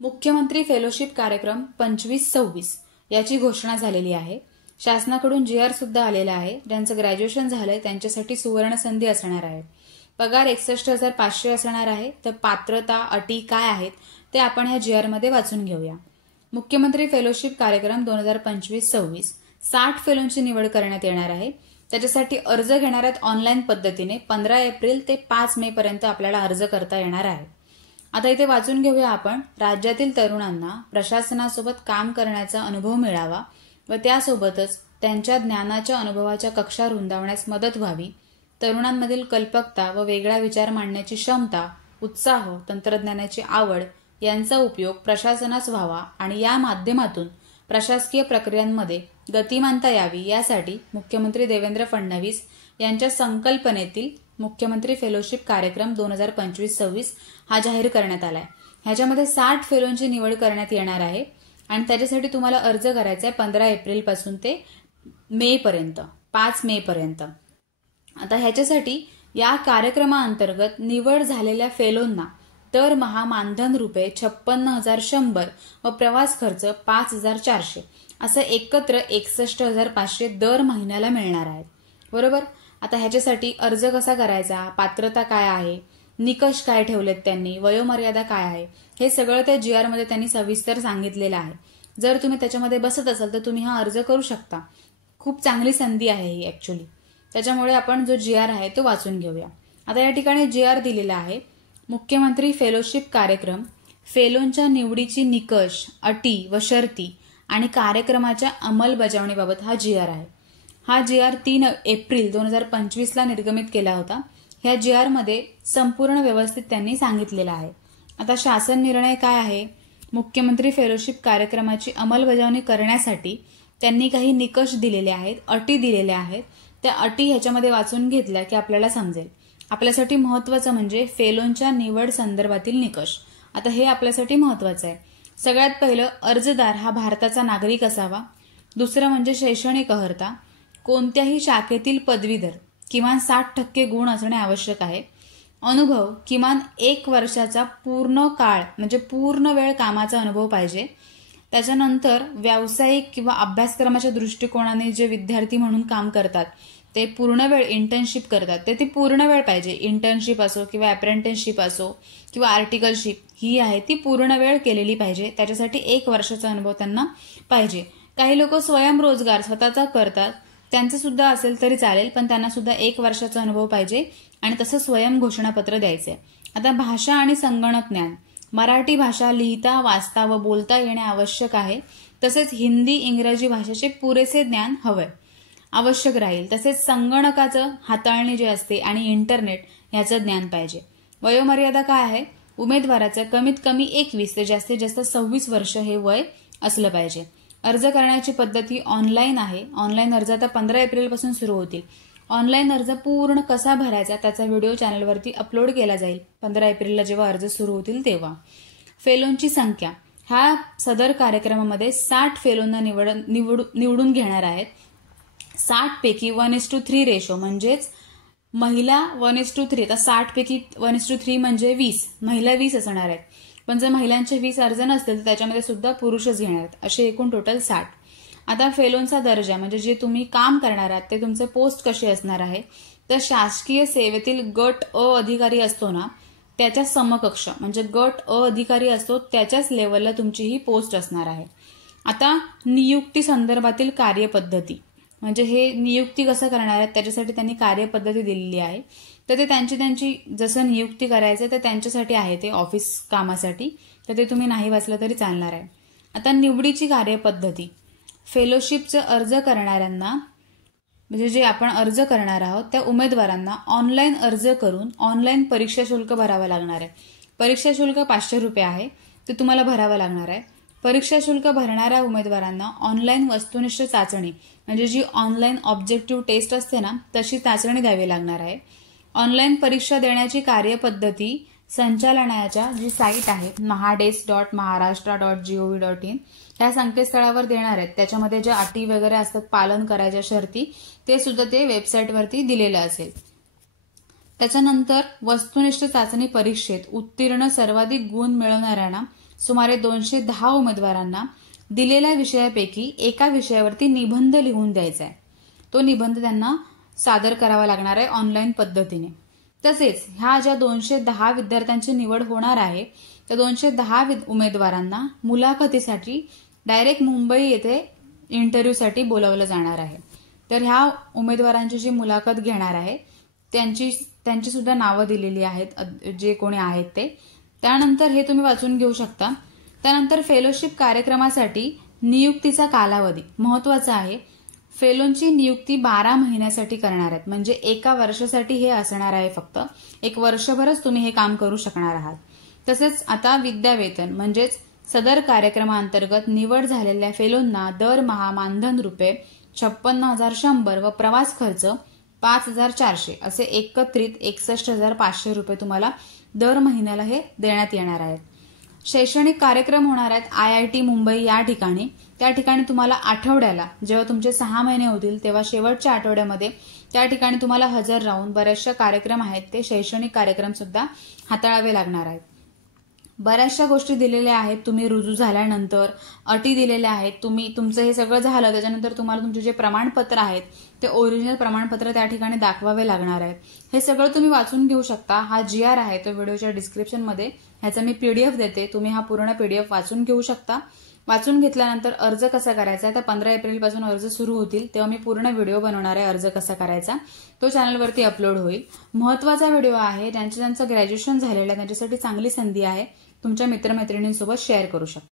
मुख्यमंत्री फेलोशिप कार्यक्रम 25-26 याची घोषणा झालेली आहे। शासनाकडून जीआर सुद्धा आलेला आहे। ज्यांचं ग्रॅज्युएशन झालंय त्यांच्यासाठी सुवर्ण संधी असणार आहे। पगार 61,500 असणार आहे। तर पात्रता अटी काय आहेत ते आपण ह्या जीआर मध्ये वाचून घेऊया। मुख्यमंत्री फेलोशिप कार्यक्रम 2025-26 60 फेलोंची निवड करण्यात येणार आहे। त्याच्यासाठी अर्ज घेणाऱ्यात ऑनलाईन पद्धतीने 15 एप्रिल ते 5 मे पर्यंत आपल्याला अर्ज करता येणार आहे। आता इथे वाचून घेऊया आपण। राज्यातील तरुणांना प्रशासनासोबत काम करण्याचा अनुभव मिळावा व त्यासोबतच त्यांच्या ज्ञानाच्या अनुभवाच्या कक्षा रुंदावण्यास मदत व्हावी। तरुणांमधील कल्पकता व वेगळा विचार मांडण्याची क्षमता, उत्साह, तंत्रज्ञानाची आवड यांचा उपयोग प्रशासनास व्हावा आणि या माध्यमातून प्रशासकीय प्रक्रियांमध्ये गतिमानता यावी यासाठी मुख्यमंत्री देवेंद्र फडणवीस यांच्या संकल्पनेतील मुख्यमंत्री फेलोशिप कार्यक्रम 2025-26 हा जाहीर करण्यात आलाय। ह्याच्यामध्ये 60 फेलोंची निवड करण्यात येणार आहे आणि त्याच्यासाठी तुम्हाला अर्ज करायचा आहे 15 एप्रिल पासून ते मे पर्यंत 5 मे पर्यंत। आता ह्याच्यासाठी या कार्यक्रमाअंतर्गत निवड झालेल्या फेलोंना दरमहा मानधन रुपये 56,100 व प्रवास खर्च 5,400 असं एकत्र 61,500 दर महिन्याला मिळणार आहे। बरोबर। आता ह्याच्यासाठी अर्ज कसा करायचा, पात्रता काय आहे, निकष काय ठेवलेत त्यांनी, वयोमर्यादा काय आहे, हे सगळं त्या जीआर मध्ये त्यांनी सविस्तर सांगितलेलं आहे। जर तुम्ही त्याच्यामध्ये बसत असाल तर तुम्ही हा अर्ज करू शकता। खूप चांगली संधी आहे ही ऍक्च्युअली। त्याच्यामुळे आपण जो जीआर आहे तो वाचून घेऊया। आता या ठिकाणी जीआर दिलेला आहे। मुख्यमंत्री फेलोशिप कार्यक्रम फेलोंच्या निवडीची निकष, अटी व शर्ती आणि कार्यक्रमाच्या अंमलबजावणीबाबत हा जीआर आहे। हा जीआर 3 एप्रिल 2025 ला निर्गमित केला होता। ह्या जीआर मध्ये संपूर्ण व्यवस्थित त्यांनी सांगितलेलं आहे। आता शासन निर्णय काय आहे, मुख्यमंत्री फेलोशिप कार्यक्रमाची अंमलबजावणी करण्यासाठी त्यांनी काही निकष दिलेले आहेत, अटी दिलेल्या आहेत। त्या अटी ह्याच्यामध्ये वाचून घेतल्या की आपल्याला समजेल। आपल्यासाठी महत्वाचं म्हणजे फेलोंच्या निवड संदर्भातील निकष। आता हे आपल्यासाठी महत्वाचं आहे। सगळ्यात पहिलं, अर्जदार हा भारताचा नागरिक असावा। दुसरं म्हणजे शैक्षणिक अर्हता, कोणत्याही शाखेतील पदवीधर, किमान 60% गुण असणे आवश्यक आहे। अनुभव किमान 1 वर्षाचा पूर्ण काळ म्हणजे पूर्ण वेळ कामाचा अनुभव पाहिजे। त्याच्यानंतर व्यावसायिक किंवा अभ्यासक्रमाच्या दृष्टिकोनाने जे विद्यार्थी म्हणून काम करतात ते पूर्ण वेळ इंटर्नशिप करतात ते ती पूर्ण वेळ पाहिजे। इंटर्नशिप असो किंवा अप्रेंटिसशिप असो किंवा आर्टिकलशिप ही आहे ती पूर्ण वेळ केलेली पाहिजे। त्याच्यासाठी 1 वर्षाचा अनुभव त्यांना पाहिजे। काही लोक स्वयंरोजगार स्वतःचा करतात, त्यांचं सुद्धा असेल तरी चालेल, पण त्यांना सुद्धा 1 वर्षाचा अनुभव पाहिजे आणि तसं स्वयं घोषणापत्र द्यायचंय। आता भाषा आणि संगणक ज्ञान, मराठी भाषा लिहिता, वाचता व बोलता येणे आवश्यक आहे। तसेच हिंदी, इंग्रजी भाषेचे पुरेसे ज्ञान हवंय, आवश्यक राहील। तसेच संगणकाचं हाताळणी जे असते आणि इंटरनेट ह्याचं ज्ञान पाहिजे। वयोमर्यादा काय आहे, उमेदवाराचं कमीत कमी 21 ते जास्तीत जास्त 26 वर्ष हे वय असलं पाहिजे। अर्ज करण्याची पद्धती ऑनलाईन आहे। ऑनलाईन अर्ज आता 15 एप्रिल पासून सुरू होतील। ऑनलाईन अर्ज पूर्ण कसा भरायचा त्याचा व्हिडिओ चॅनलवरती अपलोड केला जाईल 15 एप्रिलला जेव्हा अर्ज सुरू होतील तेव्हा। फेलोंची संख्या, ह्या सदर कार्यक्रमामध्ये 60 फेलोंना निवडून घेणार आहेत। 60 पैकी 1:3 रेशो म्हणजेच महिला 1:3। आता 60 पैकी 1:3 म्हणजे 20, महिला 20 असणार आहेत। पण जर महिलांचे 20 अर्ज नसतील तर त्याच्यामध्ये सुद्धा पुरुषच घेणार आहेत, असे एकूण टोटल 60। आता फेलोंचा दर्जा म्हणजे जे तुम्ही काम करणार आहात ते तुमचे पोस्ट कशी असणार आहे, तर शासकीय सेवेतील गट अ अधिकारी असतो ना त्याच्या समकक्ष म्हणजे गट अ अधिकारी असतो त्याच्याच लेवलला तुमची ही पोस्ट असणार आहे। आता नियुक्ती संदर्भातील कार्यपद्धती म्हणजे हे नियुक्ती कसं करणार आहेत त्याच्यासाठी त्यांनी कार्यपद्धती दिलेली आहे। तर ते त्यांची जसं नियुक्ती करायचं तर त्यांच्यासाठी आहे ते ऑफिस कामासाठी, तर ते तुम्ही नाही वाचलं तरी चालणार आहे। आता निवडीची कार्यपद्धती, फेलोशिपचे अर्ज करणाऱ्यांना म्हणजे जे आपण अर्ज करणार आहोत त्या उमेदवारांना ऑनलाईन अर्ज करून ऑनलाईन परीक्षा शुल्क भरावं लागणार आहे। परीक्षा शुल्क 500 रुपये आहे, ते तुम्हाला भरावं लागणार आहे। परीक्षा शुल्क भरणाऱ्या उमेदवारांना ऑनलाईन वस्तुनिष्ठ चाचणी म्हणजे जी ऑनलाईन ऑब्जेक्टिव्ह टेस्ट असते ना तशी चाचणी द्यावी लागणार आहे। ऑनलाईन परीक्षा देण्याची कार्यपद्धती संचालनालयाच्या जी साईट आहे mahades.maharashtra.gov.in ह्या संकेतस्थळावर देणार आहेत। त्याच्यामध्ये ज्या अटी वगैरे असतात पालन करायच्या शर्ती ते सुद्धा ते वेबसाईटवरती दिलेलं असेल। त्याच्यानंतर वस्तुनिष्ठ चाचणी परीक्षेत उत्तीर्ण सर्वाधिक गुण मिळवणाऱ्यांना सुमारे 210 उमेदवारांना दिलेल्या विषयापैकी एका विषयावरती निबंध लिहून द्यायचा आहे. तो निबंध त्यांना सादर करावा लागणार आहे ऑनलाईन पद्धतीने. तसेच ह्या ज्या 210 विद्यार्थ्यांची निवड होणार आहे त्या 210 उमेदवारांना मुलाखतीसाठी डायरेक्ट मुंबई येथे इंटरव्ह्यूसाठी बोलावलं जाणार आहे. तर ह्या उमेदवारांची जी मुलाखत घेणार आहे त्यांची सुद्धा नावं दिलेली आहेत, जे कोणी आहेत ते. त्यानंतर हे तुम्ही वाचून घेऊ शकता. त्यानंतर फेलोशिप कार्यक्रमासाठी नियुक्तीचा कालावधी महत्वाचा आहे. फेलोंची नियुक्ती 12 महिन्यासाठी करणार आहेत, म्हणजे एका वर्षासाठी हे असणार आहे. फक्त एक वर्षभरच तुम्ही हे काम करू शकणार आहात. तसेच आता विद्यावेतन म्हणजेच सदर कार्यक्रमाअंतर्गत निवड झालेल्या फेलोंना दरमहा मानधन रुपये 56,100 व प्रवास खर्च 5,400 असे एकत्रित 61,500 रुपये तुम्हाला दर महिन्याला हे देण्यात येणार आहेत. शैक्षणिक कार्यक्रम होणार आहेत IIT मुंबई या ठिकाणी. त्या ठिकाणी तुम्हाला आठवड्याला जेव्हा तुमचे 6 महिने होतील तेव्हा शेवटच्या आठवड्यामध्ये त्या ठिकाणी तुम्हाला हजर राहून बरेचसे कार्यक्रम आहेत ते शैक्षणिक कार्यक्रम सुद्धा हाताळावे लागणार आहेत. बऱ्याचशा गोष्टी दिलेल्या आहेत. तुम्ही रुजू झाल्यानंतर अटी दिलेल्या आहेत. तुमचं हे सगळं झालं त्याच्यानंतर तुम्हाला तुमचे जे प्रमाणपत्र आहेत ते ओरिजिनल प्रमाणपत्र त्या ठिकाणी दाखवावे लागणार आहेत. हे सगळं तुम्ही वाचून घेऊ शकता. हा GR आहे तो व्हिडिओच्या डिस्क्रिप्शनमध्ये ह्याचा मी PDF देते. तुम्ही हा पूर्ण PDF वाचून घेऊ शकता. वाचून घेतल्यानंतर अर्ज कसा करायचा, तर 15 एप्रिलपासून अर्ज सुरू होतील तेव्हा मी पूर्ण व्हिडिओ बनवणार आहे अर्ज कसा करायचा. तो चॅनलवरती अपलोड होईल. महत्वाचा व्हिडिओ आहे. ज्यांचं ग्रॅज्युएशन झालेलं आहे त्यांच्यासाठी चांगली संधी आहे. तुमच्या मित्रमैत्रिणींसोबत शेअर करू शकता.